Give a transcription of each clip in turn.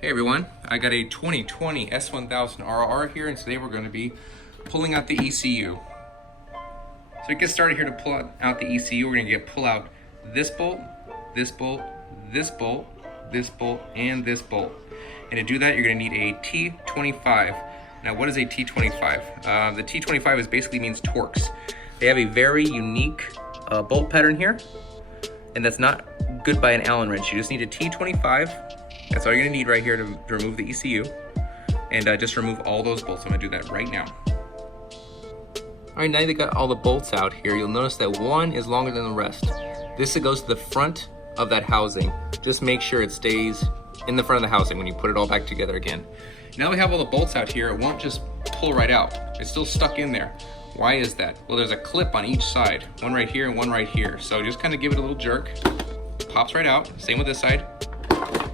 Hey everyone, I got a 2020 S1000RR here, and today we're going to be pulling out the ECU. So to get started here, to pull out the ECU, we're going to pull out this bolt, this bolt, this bolt, this bolt, and this bolt. And to do that, you're going to need a T25. Now what is a T25? The T25 basically means Torx. They have a very unique bolt pattern here, and that's not good by an Allen wrench. You just need a T25. That's all you're gonna need right here to remove the ECU, and just remove all those bolts. I'm gonna do that right now. All right, now they got all the bolts out here. You'll notice that one is longer than the rest. This goes to the front of that housing. Just make sure it stays in the front of the housing when you put it all back together again. Now we have all the bolts out here, it won't just pull right out. It's still stuck in there. Why is that? Well, there's a clip on each side, one right here and one right here. So just kind of give it a little jerk. Pops right out. Same with this side.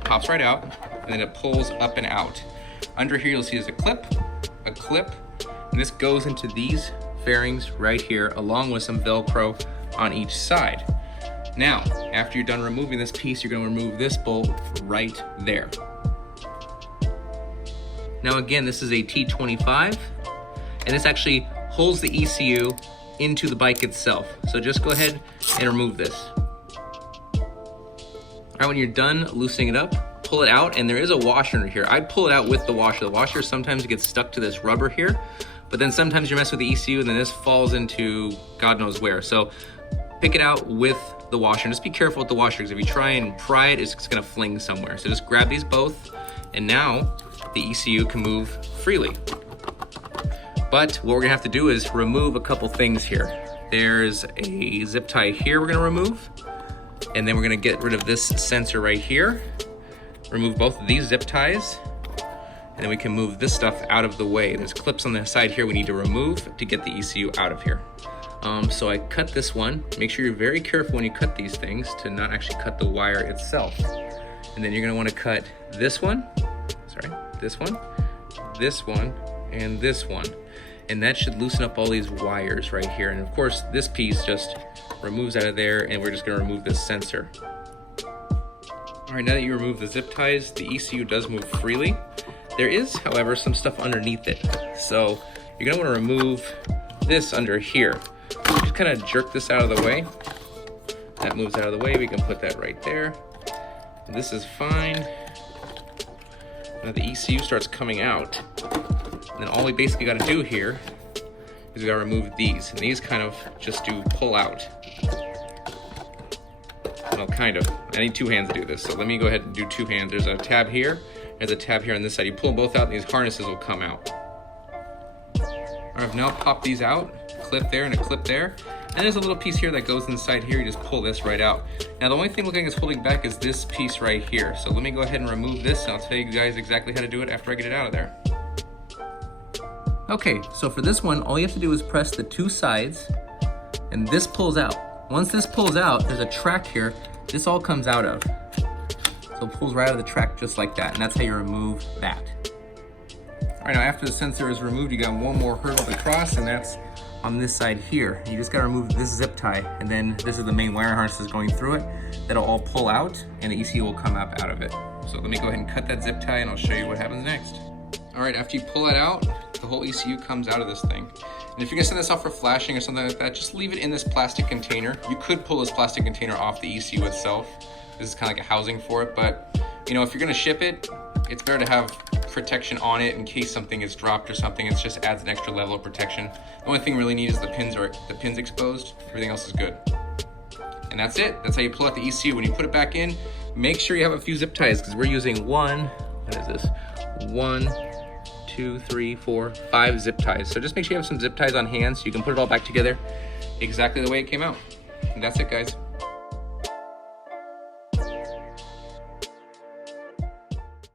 Pops right out, and then it pulls up and out. Under here you'll see there's a clip, and this goes into these fairings right here, along with some Velcro on each side. Now, after you're done removing this piece, you're going to remove this bolt right there. Now again, this is a T25, and this actually holds the ECU into the bike itself. So just go ahead and remove this. All right, when you're done loosening it up, pull it out, and there is a washer under here. I'd pull it out with the washer. The washer sometimes gets stuck to this rubber here, but then sometimes you're messing with the ECU and then this falls into God knows where. So pick it out with the washer, and just be careful with the washer, because if you try and pry it, it's gonna fling somewhere. So just grab these both, and now the ECU can move freely. But what we're gonna have to do is remove a couple things here. There's a zip tie here we're gonna remove. And then we're gonna get rid of this sensor right here, remove both of these zip ties, and then we can move this stuff out of the way. There's clips on the side here we need to remove to get the ECU out of here. So I cut this one. Make sure you're very careful when you cut these things to not actually cut the wire itself. And then you're gonna wanna cut this one, this one, and this one. And that should loosen up all these wires right here. And of course, this piece just removes out of there, and we're just gonna remove this sensor. All right, now that you remove the zip ties, the ECU does move freely. There is, however, some stuff underneath it. So you're gonna wanna remove this under here. Just kind of jerk this out of the way. That moves out of the way, we can put that right there. This is fine. Now the ECU starts coming out. And then all we basically gotta do here is we gotta remove these. And these kind of just do pull out. Well, kind of. I need two hands to do this, so let me go ahead and do two hands. There's a tab here, there's a tab here on this side. You pull them both out, and these harnesses will come out. All right, I've now popped these out, clip there and a clip there. And there's a little piece here that goes inside here. You just pull this right out. Now, the only thing looking like it's holding back is this piece right here. So let me go ahead and remove this, and I'll tell you guys exactly how to do it after I get it out of there. Okay, so for this one, all you have to do is press the two sides, and this pulls out. Once this pulls out, there's a track here, this all comes out of. So it pulls right out of the track just like that, and that's how you remove that. All right, now after the sensor is removed, you got one more hurdle to cross, and that's on this side here. You just gotta remove this zip tie, and then this is the main wire harnesses going through it. That'll all pull out, and the ECU will come up out of it. So let me go ahead and cut that zip tie, and I'll show you what happens next. All right, after you pull that out, the whole ECU comes out of this thing. And if you're gonna send this off for flashing or something like that, just leave it in this plastic container. You could pull this plastic container off the ECU itself. This is kind of like a housing for it, but you know, if you're gonna ship it, it's better to have protection on it in case something is dropped or something. It just adds an extra level of protection. The only thing you really need is the pins exposed. Everything else is good. And that's it. That's how you pull out the ECU. When you put it back in, make sure you have a few zip ties, because we're using one, what is this? 1, 2, 3, 4, 5 zip ties. So just make sure you have some zip ties on hand so you can put it all back together exactly the way it came out. And that's it, guys.